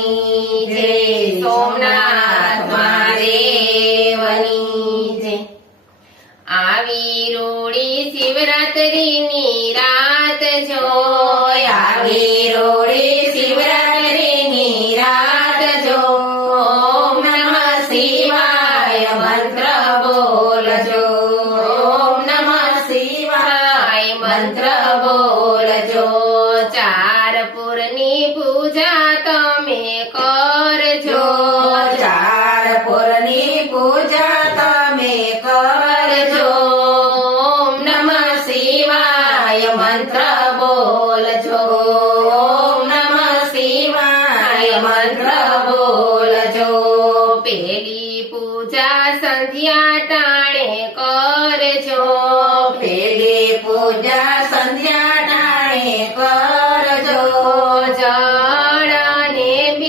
જય સોમનાથ મહાદેવની જય। આવી રોડી શિવરાત્રીની રાત જો, આવી રોડી શિવરાત્રીની રાત જો, ઓમ નમઃ શિવાય મંત્ર બોલજો, ઓમ નમઃ શિવાય મંત્ર બોલજો। ચાર પૂરની પૂજા તમે કરજો, ચાર પૂરની પૂજા તમે કરજો। ઓમ નમઃ શિવાય મંત્ર બોલજો, ઓમ નમઃ શિવાય મંત્ર બોલજો। પેલી પૂજા સંધ્યા ટાણે કરજો, પેલી પૂજા